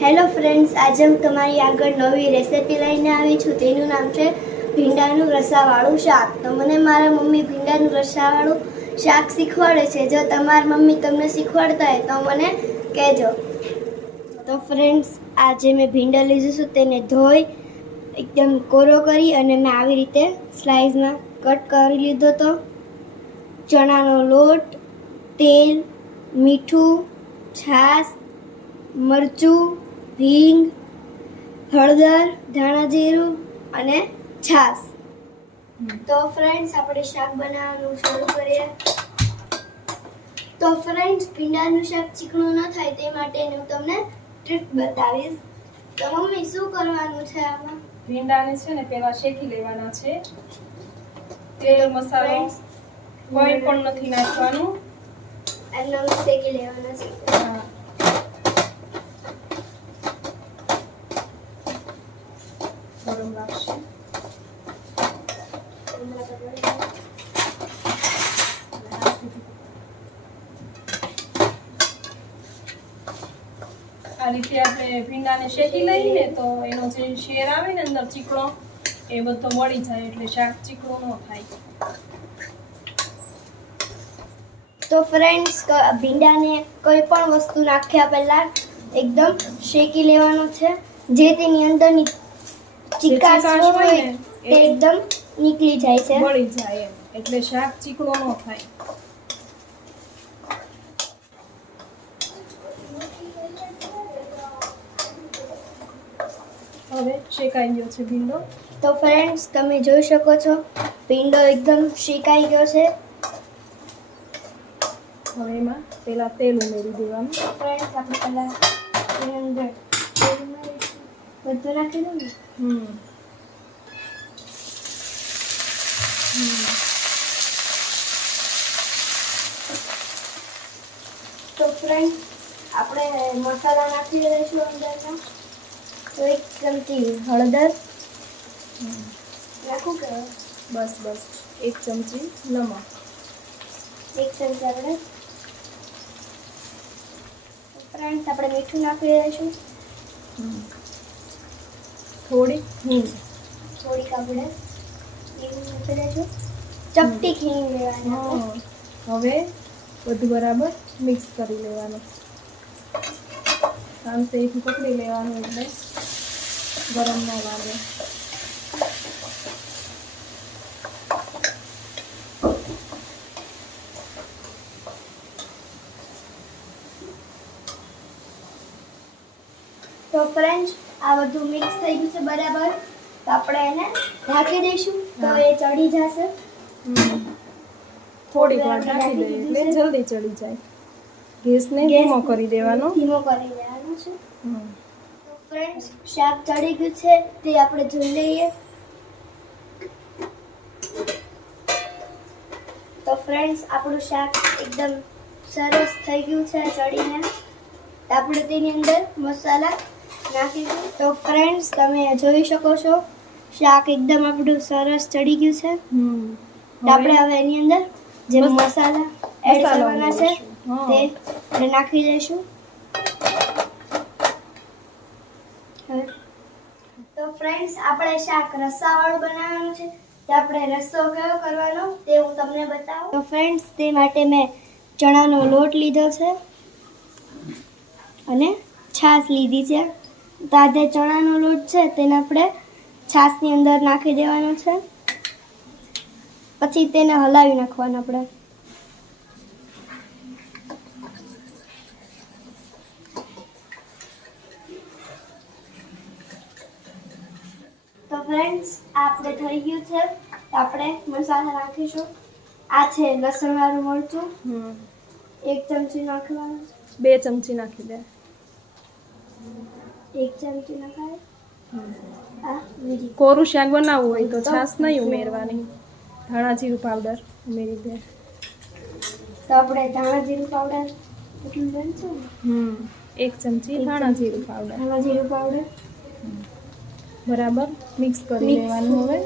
Hello friends, આજે હું તમારી આગળ નવી રેસિપી લઈને આવી છું. તેનું નામ છે ભીંડાનું રસાવાળું શાક. તો મને મારા મમ્મી ભીંડાનું રસાવાળું શાક શીખવાડે છે. જો તમારી મમ્મી તમને શીખવાડતા હોય તો મને કહેજો. તો ફ્રેન્ડ્સ, આજે મેં ભીંડા લીધું છે, તેને ધોઈ એકદમ કોરો કરી અને મેં આવી રીતે સ્લાઇસમાં કટ કરી લીધો હતો. ચણાનો લોટ, તેલ, મીઠું, છાશ, મરચું, હિંગ, હળદર, ધાણા જીરું અને છાશ. તો ફ્રેન્ડ્સ, આપણે શાક બનાવવાનું શરૂ કરીએ. તો ફ્રેન્ડ્સ, ભીંડાનું શાક ચીકણું ન થાય તે માટે હું તમને ટ્રીક બતાવીશ. તો મમ્મી, શું કરવાનું છે આમાં? ભીંડાને છે ને પેલા શેકી લેવાના છે. તેલ મસાલો કોઈ પણ નથી નાખવાનું, એમને શેકી લેવાના છે. ગરમ લાગશે. આ રીતે આપણે ભીંડાને શેકી લઈએ ને તો એનો જે શેર આવે ને અંદર ચીકણો એ બધો મળી જાય, એટલે શાક ચીકણું ન થાય. તો ફ્રેન્ડ્સ, ભીંડાને કોઈ પણ વસ્તુ નાખ્યા પહેલા એકદમ શેકી લેવાનો છે, જે તેની અંદરની ચીકાશ હોય ને તે એકદમ નીકળી જાય છે, મળી જાય એમ, એટલે શાક ચીકણું ન થાય. હવે શેકાઈ ગયો છે ભીંડો. તો ફ્રેન્ડ્સ, તમે જોઈ શકો છો ભીંડો એકદમ શેકાઈ ગયો છે. હવે એમાં પેલા તેલ ઉમેરી દેવાનું. ફ્રેન્ડ્સ, આપણે પહેલા એની અંદર તેલ ઉમેરીશું. બધું નાખી દઉં ને? તો ફ્રેન્ડ, આપણે મસાલા નાખી દઈશું અંદરના. તો 1 ચમચી હળદર નાખું કે બસ 1 ચમચી નમક, 1 ચમચી આપણે ફ્રેન્ડ્સ આપણે મીઠું નાખી દઈશું. થોડી હિંગ, થોડીક આપણે હિંગ નાખી દઈશું. ચપટી હિંગ લેવાની. હવે બધું બરાબર મિક્સ કરી લેવાનું. શાંતિથી પકડી લેવાનું એટલે ગરમ ન લાગે. તો ફ્રેન્ડ્સ, આ બધું મિક્સ થઈ ગયું છે બરાબર. તો આપણે એને ઢાંકી દઈશું તો એ ચડી જશે. થોડીક વાર ઢાંકી દઈએ એટલે જલ્દી ચડી જાય. ગેસને ધીમો કરી દેવાનો. ધીમો કરી દેવાનો છે. તો ફ્રેન્ડ્સ, શાક ચડી ગયું છે તે આપણે જોઈ લઈએ. તો ફ્રેન્ડ્સ, આપણું શાક એકદમ સરસ થઈ ગયું છે ચડીને. આપણે તેની અંદર મસાલા નાખીશું. તો ફ્રેન્ડ્સ, તમે જોઈ શકો છો શાક એકદમ આપણું સરસ ચડી ગયું છે. તો આપણે હવે એની અંદર જે મસાલા એડ કરવાના છે તે આપણે નાખી દઈશું. તો ફ્રેન્ડ્સ, આપણે શાક રસાવાળું બનાવવાનું છે. તો આપણે રસો કયો કરવાનો તે હું તમને બતાવું. તો ફ્રેન્ડ્સ, તે માટે મેં ચણાનો લોટ લીધો છે અને છાશ લીધી છે. તો આ જે ચણાનો લોટ છે તેને આપણે છાશની અંદર નાખી દેવાનો છે. પછી તેને હલાવી નાખવાનો આપણે. તો ફ્રેન્ડ્સ, આ આપણે થઈ ગયું છે. તો આપણે મસાલા નાખીશું. આ છે લસણવાળું મરચું, 1 ચમચી નાખવાનું. 2 ચમચી નાખી દે. 1 ચમચી નાખાય. કોરું શાક બનાવવું હોય તો છાશ નહીં ઉમેરવાની, ધાણા જીરું પાવડર ઉમેરી દે. તો આપણે ધાણા જીરું પાવડર એટલું બનશે ને? 1 ચમચી ધાણા જીરું પાવડર બરાબર મિક્સ કરી લેવાનું. હવે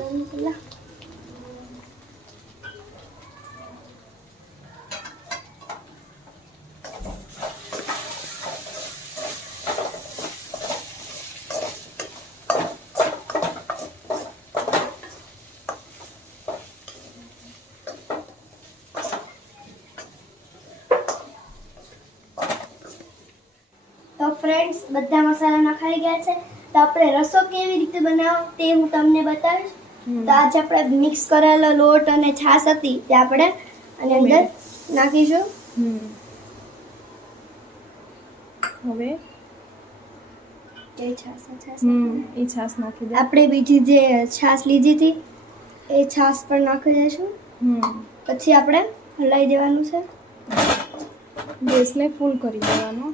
તો ફ્રેન્ડ્સ બધા મસાલા નખાઈ ગયા છે. તો આપણે રસો કેવી રીતે બનાવો તે હું તમને બતાવીશ. તો આજે આપણે મિક્સ કરેલો લોટ અને છાશ હતી તે આપણે આની અંદર નાખીશું. હવે એ છાશ એ છાશ નાખી દે. આપણે બીજી જે છાશ લીધી હતી એ છાશ પણ નાખી દઈશું. પછી આપણે હલાવી દેવાનું છે. ગેસને ફૂલ કરી દેવાનો.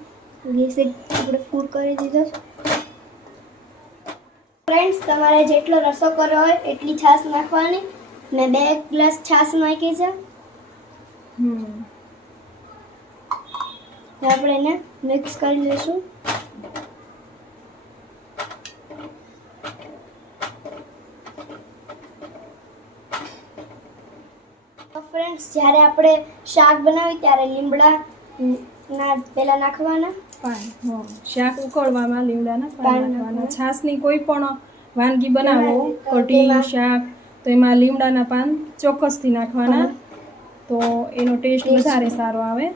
ગેસ આપણે ફૂલ કરી દીધો છે. ફ્રેન્ડ્સ તમારે જેટલો રસો કરવો હોય એટલી છાશ નાખવાની. મેં 2 ગ્લાસ છાશ નાખી છે. આપણે એને મિક્સ કરી લઈશું. ફ્રેન્ડ્સ જ્યારે આપણે શાક બનાવી ત્યારે લીમડા પહેલા નાખવાના. શાક ઉકળવામાં લીમડાના પાન નાખવાના. છાશની કોઈ પણ વાનગી બનાવો, કઢી, શાક, તો એમાં લીમડાના પાન ચોક્કસથી નાખવાના, તો એનો ટેસ્ટ વધારે સારો આવે.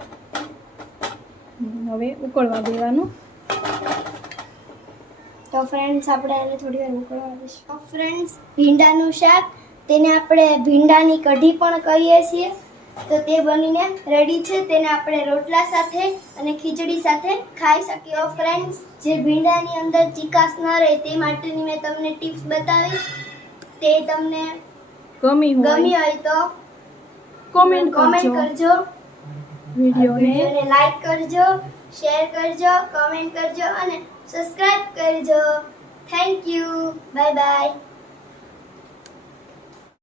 હવે ઉકળવા દેવાનું. તો ફ્રેન્ડ્સ આપણે એને થોડી વાર ઉકળવા દઈશું. તો ફ્રેન્ડ્સ ભીંડાનું શાક, તેને આપણે ભીંડાની કઢી પણ કહીએ છીએ, તો તે બનીને રેડી છે. તેને આપણે રોટલા સાથે અને ખીચડી સાથે ખાઈ શકીએ. ફ્રેન્ડ્સ જે ભીંડાની અંદર ચીકાશ ન રહે તે માટેની મેં તમને ટિપ્સ બતાવી. તે તમને ગમી હોય તો કોમેન્ટ કરજો. વિડીયોને લાઈક કરજો, શેર કરજો, કમેન્ટ કરજો અને સબસ્ક્રાઇબ કરજો. Thank you. Bye bye.